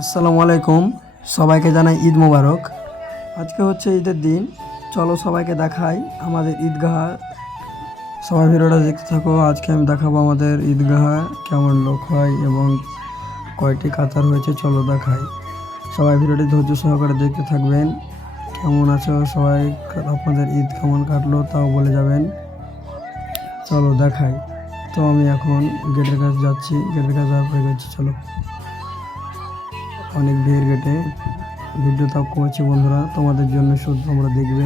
আসসালামু আলাইকুম, সবাইকে জানাই ঈদ মোবারক। আজকে হচ্ছে ঈদের দিন। চলো সবাইকে দেখাই আমাদের ঈদগাহ। সবাই ভিডিওটা দেখতে থাকো। আজকে আমি দেখাবো আমাদের ঈদগাহ কেমন লোক হয় এবং কয়টি কাতার হয়েছে, চলো দেখাই। সবাই ভিডিওটি ধৈর্য সহকারে দেখতে থাকবেন। কেমন আছো সবাই, আপনাদের ঈদ কেমন কাটলো তাও বলে যাবেন। চলো দেখাই। তো আমি এখন গেটের কাছে যাচ্ছি, গেটের কাছে যাওয়ার পরে যাচ্ছি। চলো, অনেক ভিড় গেটে। ভিডিও তাও করেছি বন্ধুরা, তোমাদের জন্য শুধু তোমরা দেখবে।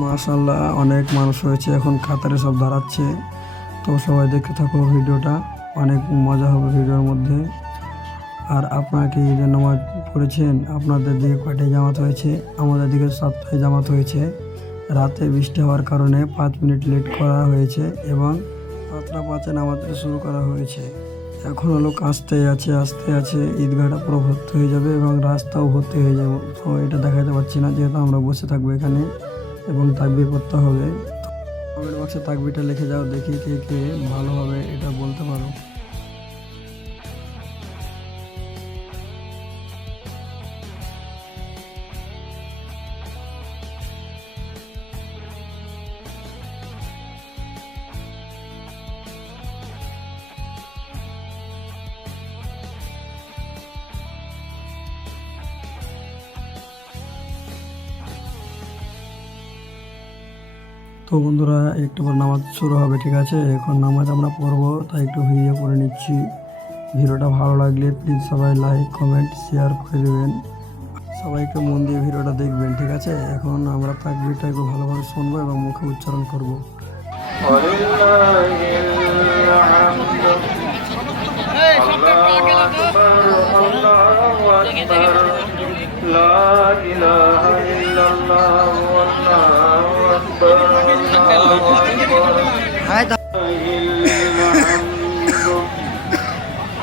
মাশাআল্লাহ, অনেক মানুষ হয়েছে, এখন কাতারে সব দাঁড়াচ্ছে। তো সবাই দেখতে থাকো ভিডিওটা, অনেক মজা হবে ভিডিওর মধ্যে। আর আপনারা কি ঈদের নামাজ পড়েছেন? আপনাদের দিকে কয়টায় জামাত হয়েছে? আমাদের দিকে 7টায় জামাত হয়েছে। রাতে বৃষ্টি হওয়ার কারণে 5 মিনিট লেট করা হয়েছে এবং 7টা 5-এ নামাজ শুরু করা হয়েছে। এখন লোক আসতে আছে আসতে আছে, ঈদগাহটা পুরো ভর্তি হয়ে যাবে এবং রাস্তাও ভর্তি হয়ে যাবে। তো এটা দেখাতে পারছি না, যেহেতু আমরা বসে থাকবো এখানে এবং তাকবির পড়তে হবে। কমেন্ট বক্সে তাকবিরটা লিখে যাও, দেখি কে কে ভালোভাবে এটা বলতে পারো। তো বন্ধুরা, একটু পর নামাজ শুরু হবে, ঠিক আছে? এখন নামাজ আমরা পড়বো, তাই একটু ভিডিও করে নিচ্ছি। ভিডিওটা ভালো লাগলে প্লিজ সবাই লাইক কমেন্ট শেয়ার করে দেবেন। সবাই একটু মন দিয়ে ভিডিওটা দেখবেন, ঠিক আছে? এখন আমরা তাকবীরটা একটু ভালোভাবে শুনবো এবং মুখে উচ্চারণ করবো।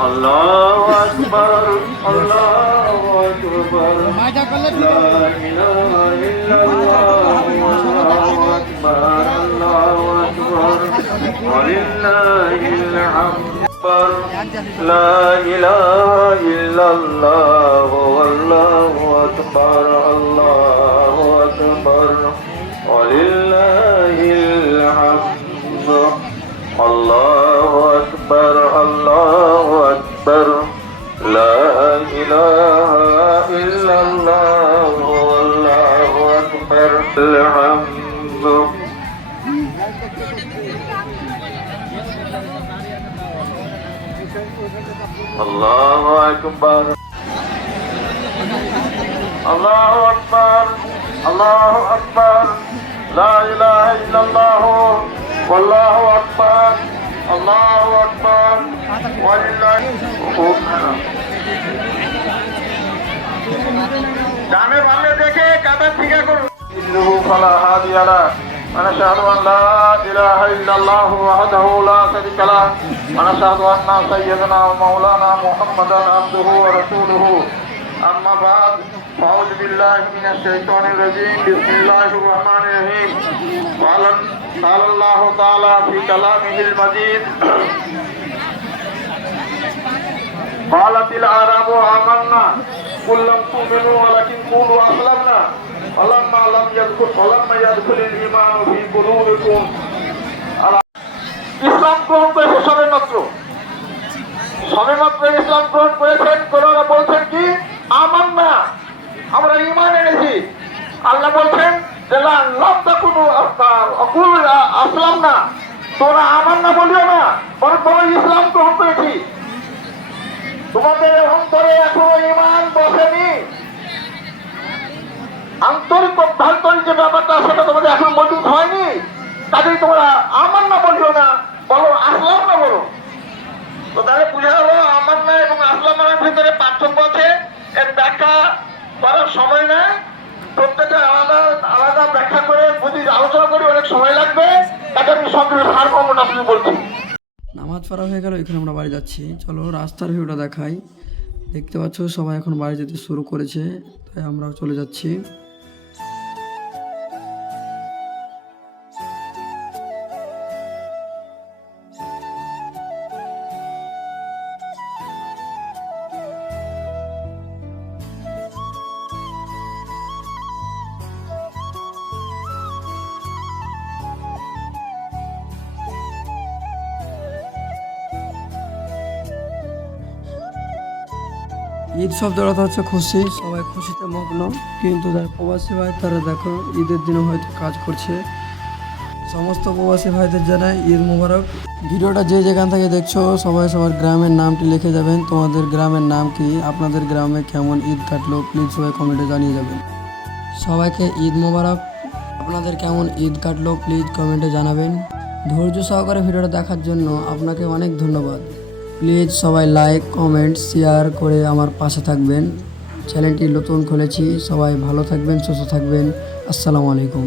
الله أكبر الله أكبر لا إله إلا الله والله أكبر الله أكبر ولله الحمد لا إله إلا الله والله أكبر الله أكبر ولله الحمد الله أكبر الله أكبر لا إله إلا الله والله أكبر الحمد الله أكبر الله أكبر الله أكبر لا إله إلا الله والله أكبر الله أكبر ولله ডানে বামে দেখে কাঁধের দিকে করুন فلا هادي له ونشهد أن لا إله إلا الله وحده لا شريك له ونشهد أن سيدنا ومولانا محمدا عبده ورسوله أما بعد فأعوذ بالله من الشيطان الرجيم بسم الله الرحمن الرحيم قال الله تعالى في كلامه المجيد قالت الأعراب آمنا قل لم تؤمنوا ولكن قولوا أسلمنا ولما يدخل الإيمان في قلوبكم ইসলাম গ্রহণ করেছে সবেমাত্র ইসলাম গ্রহণ করেছেন। কোরআনে বলছেন কি? আমান্না, আমরা ঈমান এনেছি। আল্লাহ বলছেন যে লাম তাকুনু আসলাম না, তোমরা আমান্না বলিও না, বরং তোমরা ইসলাম গ্রহণ করেছি। তোমাদের অন্তরে এখনো ঈমান বসেনি, আন্তরিক অভ্যন্তরীণ যে ব্যাপারটা সেটা তোমাদের এখন মজুদ হয়নি। কাজেই তোমরা আমান্না বলিও না, বলো আসলাম না বলো। তো তাহলে বুঝা হলো আমান্না এবং আসলামের ভিতরে পার্থক্য আছে। এর ব্যাখ্যা করার সময় নেই, প্রত্যেকটা আলাদা আলাদা ব্যাখ্যা করে যদি আলোচনা করি অনেক সময় লাগবে। তাকে আমি সংক্ষেপে সারমর্মটা আপনি বলছি। নামাজ পড়া হয়ে গেল, এখানে আমরা বাড়ি যাচ্ছি। চলো রাস্তার ভিউটা দেখাই। দেখতে পাচ্ছ সবাই এখন বাড়ি যেতে শুরু করেছে, তাই আমরাও চলে যাচ্ছি। ঈদ শব্দের অর্থ হচ্ছে খুশি, সবাই খুশিতে মগ্ন। কিন্তু যারা প্রবাসী ভাই তারা দেখো ঈদের দিনে হয়তো কাজ করছে। সমস্ত প্রবাসী ভাইদের জানাই ঈদ মোবারক। ভিডিওটা যে যেখান থেকে দেখছো সবাই সবার গ্রামের নামটি লিখে যাবেন। তোমাদের গ্রামের নাম কি, আপনাদের গ্রামে কেমন ঈদ কাটলো প্লিজ সবাই কমেন্টে জানিয়ে যাবেন। সবাইকে ঈদ মোবারক। আপনাদের কেমন ঈদ কাটলো প্লিজ কমেন্টে জানাবেন। ধৈর্য সহকারে ভিডিওটা দেখার জন্য আপনাকে অনেক ধন্যবাদ। প্লিজ সবাই লাইক কমেন্ট শেয়ার করে আমার পাশে থাকবেন। চ্যানেলটি নতুন খুলেছি, সবাই ভালো থাকবেন, সুস্থ থাকবেন। আসসালামু আলাইকুম।